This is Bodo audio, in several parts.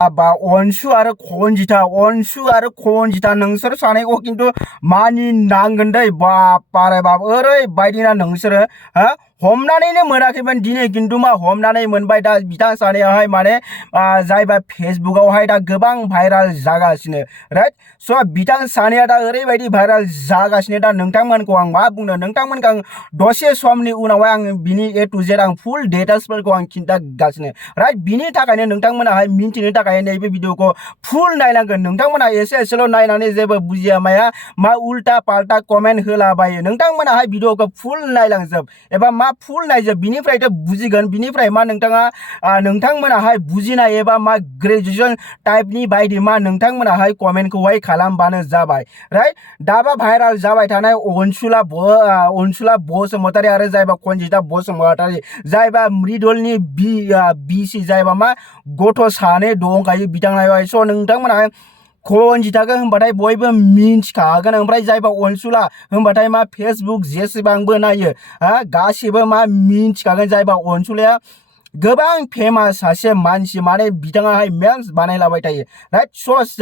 बा अन्सु आरो खनजिता नोंसोर सानैखौ खिन्थु मानि नांगोन दै बापारे बाप ओरैबायदिना नोंसोरो हमनानैनो मोनाखैमोन दिनै खिन्थु मा हमनानै मोनबाय दा बिथां सानैयाहाय माने जायबा फेसबुकआवहाय दा गोबां भाइराल जागासिनो राइट स' बिथां सानैया दा ओरैबायदि भाइराल जागासिनो दा नोंथांमोनखौ आं मा बुंनो नोंथांमोनखौ आं दसे समनि उनावहाय आं बिनि A to Z आं फुल डिटेल्सफोरखौ आं खिन्थागासिनो राइट बिनि थाखायनो नोंथांमोनाहाय मिन्थिनो थाखाय नैबे भिडिअखौ फुल नायनांगोन नोंथांमोना एसेल' नायनानै जेबो बुजिया माया मा उल्टा पाल्टा कमेन्ट होलाबायो नोंथांमोनाहाय भिडिअखौ फुल नायलांजोब एबा मा फुल नायजोब बिनिफ्रायथ' बुजिगोन बिनिफ्राय मा नोंथांमोनाहाय बुजिनाय एबा मा ग्रेजुएसन टाइपनि बायदि मा नोंथांमोनाहाय कमेन्टखौहाय खालामबानो जाबाय राइट दाबा भाइराल जाबाय थानाय अन्सुला बसुमतारी आरो जायबा कनजिता बसुमतारी जायबा मृदुलनि बिसि जायबा मा गथ' सानै दंखायो बिथांनाहाय स' नोंथांमोनाहाय खनजिताखौ होनबाथाय बयबो मिन्थिखागोन ओमफ्राय जायबा अन्सुला होनबाथाय मा फेसबुक जेसेबांबो नायो गासिबो मा मिन्थिखागोन जायबा अन्सुलाया गोबां फेमास सासे मानसि माने बिथाङाहाय मेम्स बानायलाबाय थायो राइट सस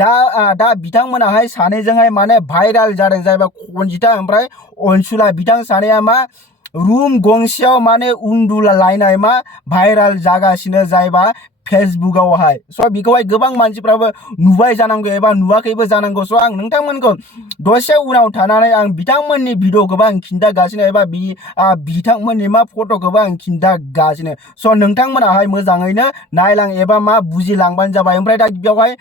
दा बिथांमोनाहाय सानैजोंहाय माने भाइराल जादों जायबा खनजिता ओमफ्राय अन्सुला बिथां सानैया मा रूम गंसेयाव माने उन्दुलायनाय मा भाइराल जागासिनो जायबा फेसबुकआवहाय स' बेखौहाय गोबां मानसिफ्राबो नुबाय जानांगौ एबा नुवाखैबो जानांगौ स' आं नोंथांमोनखौ दसे उनाव थानानै आं बिथांमोननि भिडिअखौबो आं खिन्थागासिनो एबा बिथांमोननि मा फट'खौबो आं खिन्थागासिनो स' नोंथांमोनाहाय मोजाङैनो नायलां एबा मा बुजिलांबानो जाबाय ओमफ्राय दा बेयावहाय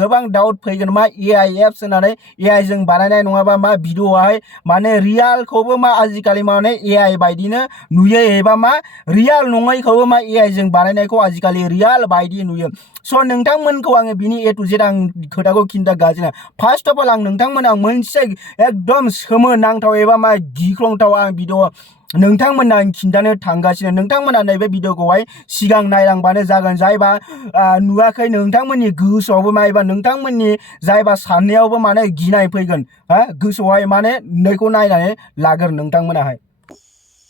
गोबां डाउट फैगोन मा AI एप्स होननानै AI जों बानायनाय नङाबा मा भिडिअआहाय माने रियेलखौबो मा आजिखालि माने AI बायदिनो नुयो एबा मा रियेल नङैखौबो मा AI जों बानायनायखौ आजिखालि रियेल बायदि नुयो स' नोंथांमोनखौ आङो बिनि A to Z आं खोथाखौ खिन्थागासिनो फार्स्ट अफ अल आं नोंथांमोना मोनसे एकदम सोमोनांथाव एबा मा गिख्रंथाव आं भिडिअ नोंथांमोना आं खिन्थानो थांगासिनो नोंथांमोना नैबे भिडिअखौहाय सिगां नायलांबानो जागोन जायबा नुवाखै नोंथांमोननि गोसोआवबो मा एबा नोंथांमोननि जायबा साननायावबो माने गिनाय फैगोन गोसोआवहाय माने नैखौ नायनानै लागोन नोंथांमोनाहाय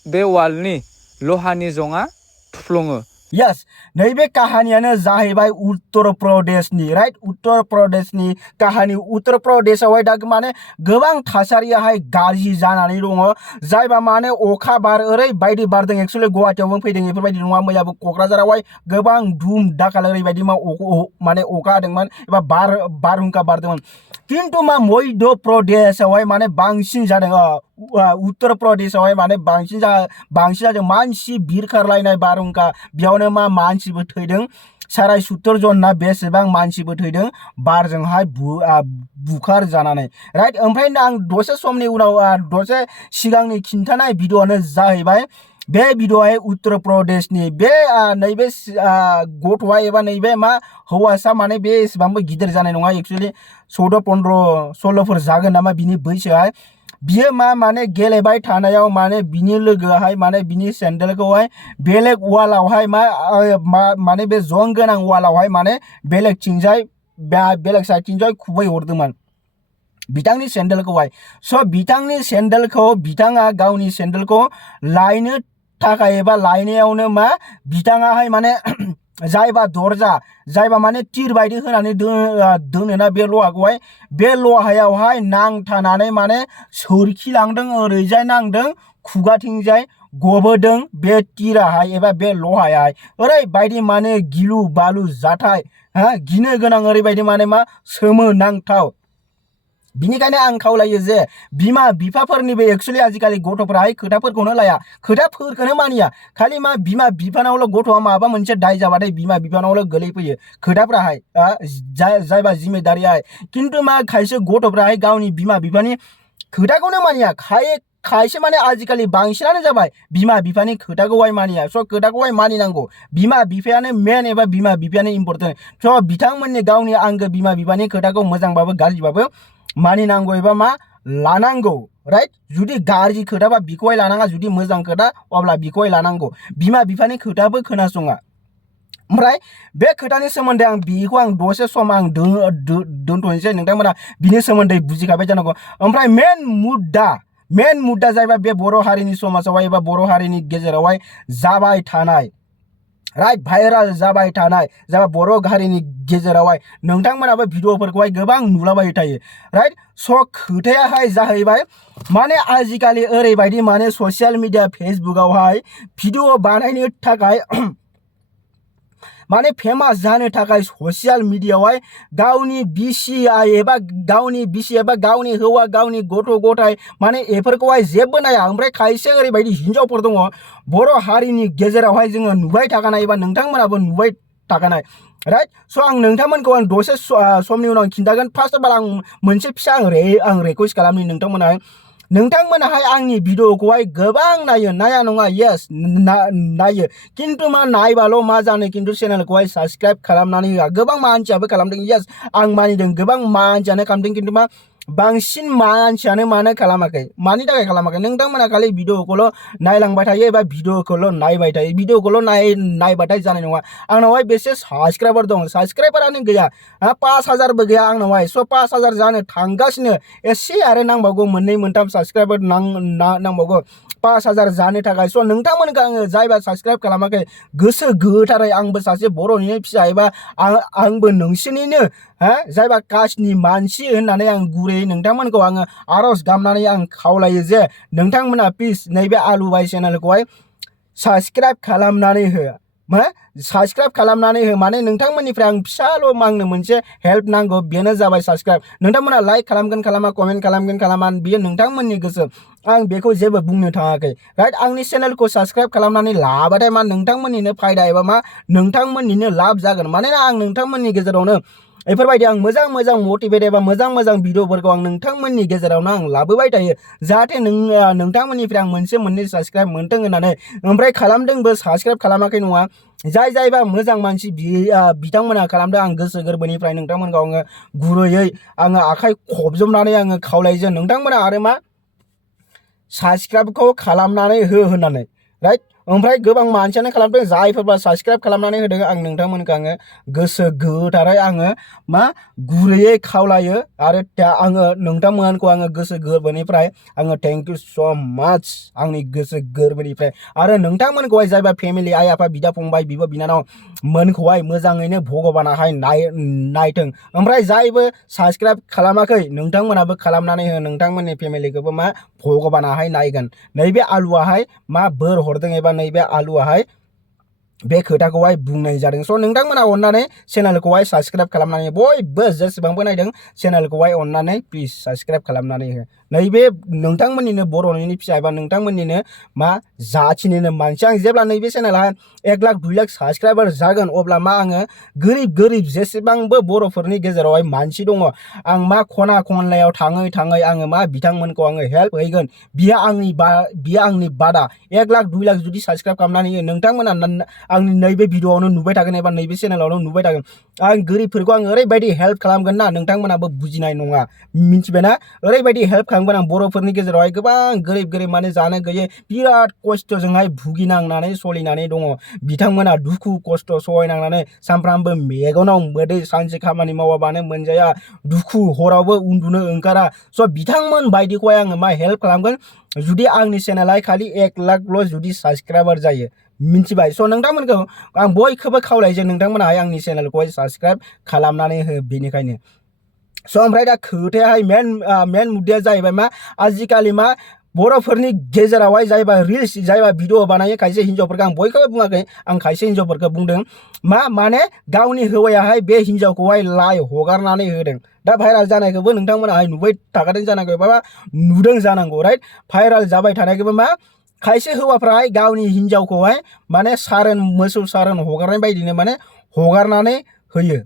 बे वालनि लहानि जङा थुफ्लङो यस नैबे काहानियानो जाहैबाय उत्तर प्रदेशनि राइट उत्तर प्रदेशनि काहानि उत्तर प्रदेशआवहाय दा माने गोबां थासारियाहाय गाज्रि जानानै दङ जायबा माने अखा बार ओरैबायदि बारदों एक्चुअलि गुवाहाटियावबो फैदों बेफोरबायदि नङा मैयाबो क'क्राझारावहाय गोबां धुम दाखाल ओरैबायदि माने अखा हादोंमोन एबा बारहुंखा बारदोंमोन खिन्थु मा मध्य प्रदेशआवहाय माने बांसिन जादों उत्तर प्रदेशआवहाय माने बांसिन जादों मानसि बिरखारलायनाय बारहुंखा बेयावनो मा मानसिबो थैदों 70 जन ना बेसेबां मानसिबो थैदों बारजोंहाय बुखार जानानै राइट ओमफ्राय आं दसे समनि उनाव दसे सिगांनि खिन्थानाय भिडिअआनो जाहैबाय बे भिडिअआहाय उत्तर प्रदेशनि बे नैबे गथ'आ एबा नैबे मा हौवासा माने बे एसेबांबो गिदिर जानाय नङा एक्चुअलि 14-15-16 जागोन नामा बिनि बैसोआहाय बियो मा माने गेलेबाय थानायाव माने बिनि लोगोआहाय माने बिनि सेन्देलखौहाय बेलेग वालावहाय माने बे जं गोनां वालावहाय माने बेलेग साइडथिंजाय खुबै हरदोंमोन बिथांनि सेन्देलखौहाय स' बिथांनि सेन्देलखौ बिथाङा गावनि सेन्देलखौ लायनो थाखाय एबा लायनायावनो मा बिथाङाहाय माने जायबा दरजा जायबा माने तिर बायदि होनानै दोनोना बे लहाखौहाय बे लहायावहाय नांथानानै माने सोरखिलांदों ओरैजाय नांदों खुगाथिंजाय गबोदों बे तिराहाय एबा बे लहायाहाय ओरैबायदि माने गिलु बालु जाथाय गिनो गोनां ओरैबायदि माने मा सोमोनांथाव बिनिखायनो आं खावलायो जे बिमा बिफाफोरनिबो एक्चुअलि आजिखालि गथ'फोराहाय खोथाफोरखौनो लाया खोथाफोरखौनो मानिया खालि मा बिमा बिफानावल' गथ'आ माबा मोनसे दाय जाबाथाय बिमा बिफानावल' गोलैफैयो खोथाफ्राहाय जायबा जिम्मेदारियाहाय खिन्थु मा खायसे गथ'फ्राहाय गावनि बिमा बिफानि खोथाखौनो मानिया खायसे माने आजिखालि बांसिनानो जाबाय बिमा बिफानि खोथाखौहाय मानिया स' खोथाखौहाय मानिनांगौ बिमा बिफायानो मेन एबा बिमा बिफायानो इम्परटेन्ट स' बिथांमोननि गावनि आंगो बिमा बिफानि खोथाखौ मोजांबाबो गाज्रिबाबो मानिनांगौ एबा मा लानांगौ राइट जुदि गाज्रि खोथाबा बिखौहाय लानाङा जुदि मोजां खोथा अब्ला बिखौहाय लानांगौ बिमा बिफानि खोथाबो खोनासङा ओमफ्राय बे खोथानि सोमोन्दै आं बेखौ आं दसे सम आं दोनथ'नोसै नोंथांमोना बिनि सोमोन्दै बुजिखाबाय जानांगौ ओमफ्राय मेन मुद्दा जाहैबाय बे बर' हारिनि समाजावहाय एबा बर' हारिनि गेजेरावहाय जाबाय थानाय राइट भाइराल जाबाय थानाय जाबा बर' हारिनि गेजेरावहाय नोंथांमोनाबो भिडिअफोरखौहाय गोबां नुलाबाय थायो राइट स' खोथायाहाय जाहैबाय माने आजिखालि ओरैबायदि माने ससियेल मिडिया फेसबुकआवहाय भिडिअ बानायनो थाखाय माने फेमास जानो थाखाय ससियेल मिडियाआवहाय गावनि बिसि एबा गावनि हौवा गावनि गथ' गथाय माने एफोरखौहाय जेबो नाया ओमफ्राय खायसे ओरैबायदि हिनजावफोर दङ बर' हारिनि गेजेरावहाय जोङो नुबाय थाखानाय एबा नोंथांमोनाबो नुबाय थाखानाय राइट स' आं नोंथांमोनखौ आं दसे समनि उनाव खिन्थागोन फार्स्ट अफ अल आं मोनसे फिसा आं रिक्वेस्ट खालामनि नोंथांमोनाहाय आंनि भिडिअखौहाय गोबां नाया नङा येस नायो किन्तु मा नायबाल' मा जानो किन्तु चेनेलखौहाय साबस्क्राइब खालामनानै होआ गोबां मानसियाबो खालामदों येस आं मानिदों गोबां मानसियानो खालामदों किन्तु मा बांसिन मानसियानो मानो खालामाखै मानि थाखाय खालामाखै नोंथांमोना खालि भिडिअखौल' नायलांबाय थायो एबा भिडिअखौल' नायबाय थायो भिडिअखौल' नायबाथाय जानाय नङा आंनावहाय बेसे साबस्क्राइबार दं साबस्क्राइबारानो गैया 5000बो गैया आंनावहाय स' 5000 जानो थांगासिनो एसे आरो नांबावगौ मोननै मोनथाम साबस्क्राइबार नांबावगौ 5000 जानो थाखाय स' नोंथांमोनखौ आङो जायबा साबस्क्राइब खालामाखै गोसो गोथारै आंबो सासे बर'निनो फिसा एबा आंबो नोंसोरनिनो जायबा कास्टनि मानसि होननानै आं गुरैयै नोंथांमोनखौ आङो आर'ज गाबनानै आं खावलायो जे नोंथांमोना प्लिज नैबे आलुबाइ चेनेलखौहाय साबस्क्राइब खालामनानै हो साबस्क्राइब खालामनानै हो माने नोंथांमोननिफ्राय आं फिसाल' आंनो मोनसे हेल्प नांगौ बेनो जाबाय साबस्क्राइब नोंथांमोना लाइक खालामगोन खालामा कमेन्ट खालामगोन खालामा बियो नोंथांमोननि गोसो आं बेखौ जेबो बुंनो थाङाखै राइट आंनि चेनेलखौ साबस्क्राइब खालामनानै लाबाथाय मा नोंथांमोननिनो फायदा एबा मा नोंथांमोननिनो लाब जागोन मानोना आं नोंथांमोननि गेजेरावनो बेफोरबायदि आं मोजां मटिभेट एबा मोजां भिडिअफोरखौ आं नोंथांमोननि गेजेरावनो आं लाबोबाय थायो जाहाथे नोंथांमोननिफ्राय आं मोनसे साबस्क्राइब मोनथों होननानै ओमफ्राय खालामदोंबो साबस्क्राइब खालामाखै नङा जायबा मोजां मानसि बिथांमोना खालामदों आं गोसो गोरबोनिफ्राय नोंथांमोनखौ आङो गुरैयै आङो आखाइ खबजबनानै आङो खावलायो जे नोंथांमोना आरो मा साबस्क्राइबखौ खालामनानै हो होननानै राइट ओमफ्राय गोबां मानसियानो खालामदों जायफोरबा साबस्क्राइब खालामनानै होदों आं नोंथांमोनखौ आङो गोसो गोथारै आङो मा गुरैयै खावलायो आरो आङो नोंथांमोनखौ आङो गोसो गोरबोनिफ्राय आङो थेंक इउ स' माच आंनि गोसो गोरबोनिफ्राय आरो नोंथांमोनखौहाय जायबा फेमिलि आइ आफा बिदा फंबाय बिब' बिनानाव मोनखौहाय मोजाङैनो भगबानाहाय नायथों ओमफ्राय जायबो साबस्क्राइब खालामाखै नोंथांमोनाबो खालामनानै हो नोंथांमोननि फेमिलिखौबो मा भगबानाहाय नायगोन नैबे आलुआहाय मा बोर हरदों एबा नैबे आलुआहाय बे खोथाखौहाय बुंनाय जादों स' नोंथांमोना अननानै चेनेलखौहाय साबस्क्राइब खालामनानै बयबो जेसेबांबो नायदों चेनेलखौहाय अननानै प्लिज साबस्क्राइब खालामनानै हो नैबे नोंथांमोननिनो बर'निनो फिसा एबा नोंथांमोननिनो मा जाथिनिनो मानसि आं जेब्ला नैबे चेनेलहा 1 लाख 2 लाख साबस्क्राइबार जागोन अब्ला मा आङो गोरिब जेसेबांबो बर'फोरनि गेजेरावहाय मानसि दङ आं मा खना खनलायाव थाङै आङो मा बिथांमोनखौ आङो हेल्प हैगोन बियो आंनि बादा 1 लाख 2 लाख जुदि साबस्क्राइब खालामनानै नोंथांमोना आंनि नैबे भिडिअआवनो नुबाय थागोन एबा नैबे चेनेलावनो नुबाय थागोन आं गोरिबफोरखौ आं ओरैबायदि हेल्प खालामगोन ना नोंथांमोनाबो बुजिनाय नङा मिन्थिबायना ओरैबायदि हेल्प खालामगोन आं बर'फोरनि गेजेरावहाय गोबां गोरिब माने जानो गैयै बिराद खस्थ'जोंहाय भुगिनांनानै सोलिनानै दङ बिथांमोना दुखु खस्थ' सहायनांनानै सानफ्रामबो मेगनाव मोदै सानसे खामानि मावाबानो मोनजाया दुखु हरावबो उन्दुनो ओंखारा स' बिथांमोन बायदिखौहाय आङो मा हेल्प खालामगोन जुदि आंनि चेनेलआ खालि 1 लाखल' जुदि साबस्क्राइबार जायो मिन्थिबाय स' नोंथांमोनखौ आं बयखौबो खावलायो नोंथांमोनाहाय आंनि चेनेलखौहाय साबस्क्राइब खालामनानै हो बेनिखायनो स' ओमफ्राय दा खोथायाहाय मेन मुद्दाया जाहैबाय मा आजिखालि मा बर'फोरनि गेजेरावहाय जायबा रिल्स जायबा भिडिअ बानायो खायसे हिन्जावफोरखौ आं बयखौबो बुङाखै आं खायसे हिन्जावफोरखौ बुंदों माने गावनि हौवायाहाय बे हिन्जावखौहाय हगारनानै होदों दा भाइराल जानायखौबो नोंथांमोनाहाय नुबाय थाखादों जानांगौ एबा नुदों जानांगौ राइट भाइराल जाबाय थानायखौबो मा खायसे हौवाफ्राहाय गावनि हिन्जावखौहाय माने मोसौ सारोन हगारनाय बायदिनो माने हगारनानै होयो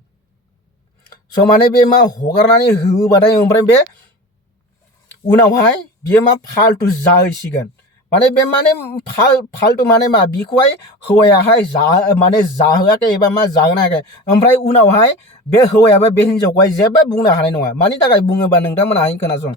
स' माने बे मा हगारनानै होबाथाय ओमफ्राय बे उनावहाय बियो मा फाल्तु जाहैसिगोन माने बे माने फाल्तु माने मा बिखौहाय हौवायाहाय जाहोआखै एबा मा जाहोनो हायाखै ओमफ्राय उनावहाय बे हौवायाबो बे हिन्जावखौहाय जेबो बुंनो हानाय नङा मानि थाखाय बुङोबा नोंथांमोनाहाय खोनासं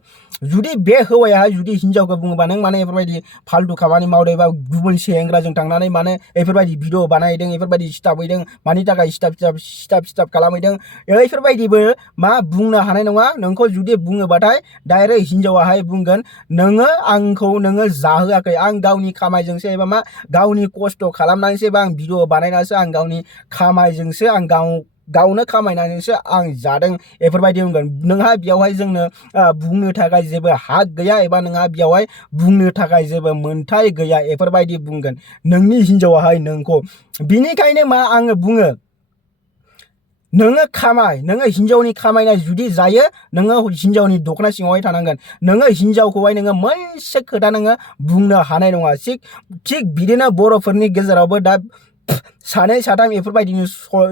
जुदि बे हौवायाहाय जुदि हिन्जावखौ बुङोबा नों माने बेफोरबायदि फाल्तु खामानि मावदों एबा गुबुन सेंग्राजों थांनानै माने बेफोरबायदि भिडिअ बानायदों बेफोरबायदि सिथाबहैदों मानि थाखाय सिथाब खालामहैदों बेफोरबायदिबो मा बुंनो हानाय नङा नोंखौ जुदि बुङोबाथाय डाइरेक्ट हिन्जावाहाय बुंगोन नोङो आंखौ जाहोआखै बानायाखै आं गावनि खामायजोंसो एबा मा गावनि खस्थ' खालामनानैसो एबा आं भिडिअ बानायनानैसो आं गावनि खामायजोंसो आं गावनो खामायनानैसो आं जादों बेफोरबायदि बुंगोन नोंहा बेयावहाय जोंनो बुंनो थाखाय जेबो हाक गैया एबा नोंहा बेयावहाय बुंनो थाखाय जेबो मोन्थाय गैया बेफोरबायदि बुंगोन नोंनि हिनजावाहाय नोंखौ बिनिखायनो मा आङो बुङो नोङो नोङो हिनजावनि खामायनाय जुदि जायो नोङो हिनजावनि दख'ना सिङावहाय थानांगोन नोङो हिनजावखौहाय नोङो मोनसे खोथा नोङो बुंनो हानाय नङा थिग बिदिनो बर'फोरनि गेजेरावबो दा सानै साथाम बेफोरबायदिनो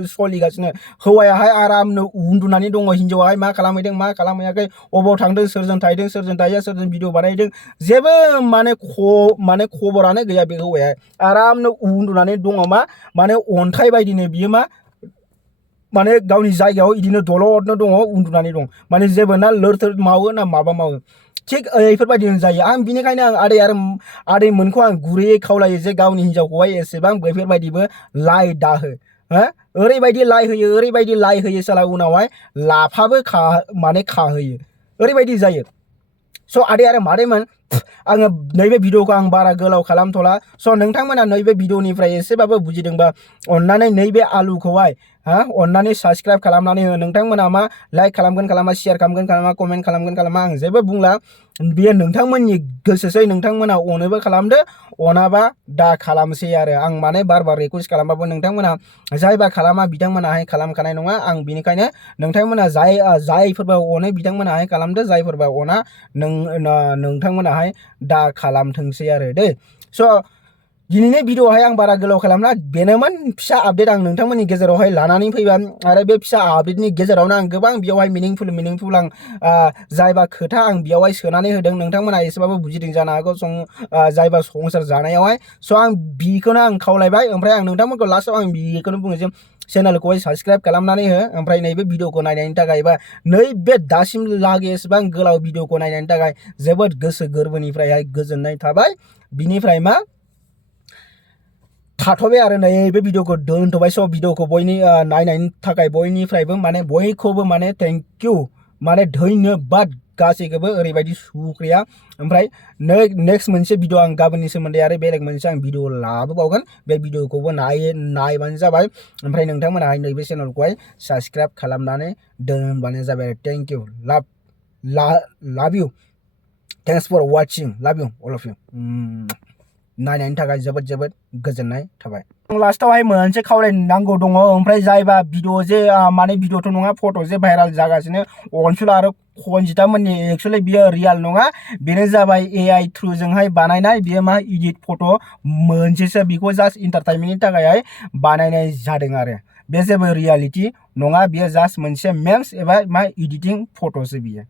सोलिगासिनो हौवायाहाय आरामनो उन्दुनानै दङ हिनजावाहाय मा खालामहैदों मा खालामहैयाखै अबाव थांदों सोरजों थाहैदों सोरजों थाहैया सोरजों भिडिअ बानायदों जेबो माने खबरानो गैया बे हौवाया आरामनो उन्दुनानै दङ माने अन्थाइ बायदिनो बियो माने गावनि जायगायाव बिदिनो दलदनो दङ उन्दुनानै दं माने जेबो ना लोरथोर मावो ना माबा मावो थिग बेफोरबायदिनो जायो आं बिनिखायनो आं आदैमोनखौ आं गुरैयै खावलायो जे गावनि हिनजावखौहाय एसेबां बेफोरबायदिबो लाइ दाहो ओरैबायदि लाइ होयो साला उनावहाय लाफाबो खाहोयो ओरैबायदि जायो स' आदै आरो मादैमोन आङो नैबे भिडिअखौ आं बारा गोलाव खालामथ'ला स' नोंथांमोना नैबे भिडिअनिफ्राय एसेबाबो बुजिदोंबा अन्नानै नैबे आलुखौहाय अन्नानै साबस्क्राइब खालामनानै हो नोंथांमोना मा लाइक खालामगोन खालामा शेयार खालामगोन खालामा कमेन्ट खालामगोन खालामा आं जेबो बुंला बेयो नोंथांमोननि गोसोसै नोंथांमोना अनोबो खालामदो अनाबा दा खालामसै आरो आं माने बार रिकुवेस्ट खालामबाबो नोंथांमोना जायबा खालामा बिथांमोनाहाय खालामखानाय नङा आं बिनिखायनो नोंथांमोना जायफोरबा अनो बिथांमोनाहाय खालामदो जायफोरबा अना नोंथांमोनाहाय दा खालामथोंसै आरो दे स' दिनैनि भिडिअआवहाय आं बारा गोलाव खालामला बेनोमोन फिसा आपडेट आं नोंथांमोननि गेजेरावहाय लानानै फैबाय आरो बे फिसा आपडेटनि गेजेरावनो आं गोबां बेयावहाय मिनिंफुल आं जायबा खोथा आं बेयावहाय सोनानै होदों नोंथांमोना एसेबाबो बुजिदों जानो हागौ जायबा संसार जानायावहाय स' आं बेखौनो आं खावलायबाय ओमफ्राय आं नोंथांमोनखौ लास्टआव आं बेखौनो बुङो जे चेनेलखौहाय साबस्क्राइब खालामनानै हो ओमफ्राय नैबे भिडिअखौ नायनायनि थाखाय बा नैबे दासिमलागै एसेबां गोलाव भिडिअखौ नायनायनि थाखाय जोबोद गोसो गोरबोनिफ्रायहाय गोजोननाय थाबाय बिनिफ्राय मा थाथ'बाय आरो नैबे भिडिअखौ दोनथ'बाय स' भिडिअखौ नायनायनि थाखाय बयखौबो थेंक इउ धन्यबाद गासैखौबो ओरैबायदि सुक्रिया ओमफ्राय नेक्स्ट मोनसे भिडिअ आं गाबोननि सोमोन्दै आरो बेलेग मोनसे आं भिडिअ लाबोबावगोन बे भिडिअखौबो नायबानो जाबाय ओमफ्राय नोंथांमोनाहाय नैबे चेनेलखौहाय साबस्क्राइब खालामनानै दोनबानो जाबाय थेंक इउ लाभ इउ थेंक्स फर वाचिं लाभ इउ अल अफ इउ नायनायनि थाखाय जोबोद गोजोननाय थाबाय लास्टावहाय मोनसे खावलायनांगौ दङ ओमफ्राय जायबा भिडिअ जे भिडिअथ' नङा फट' जे भाइराल जागासिनो अनसुला आरो खनजिता मोननि एक्सुवेलि बियो रियेल नङा बेनो जाबाय AI थ्रुजोंहाय बानायनाय बियो इडिट फट' मोनसेसो बेखौ जास्ट इन्टारटेनमेन्टनि थाखायहाय बानायनाय जादों आरो बे जेबो रियालिटि नङा बियो जास्ट मोनसे मेम्स एबा इडिटिं फट'सो बियो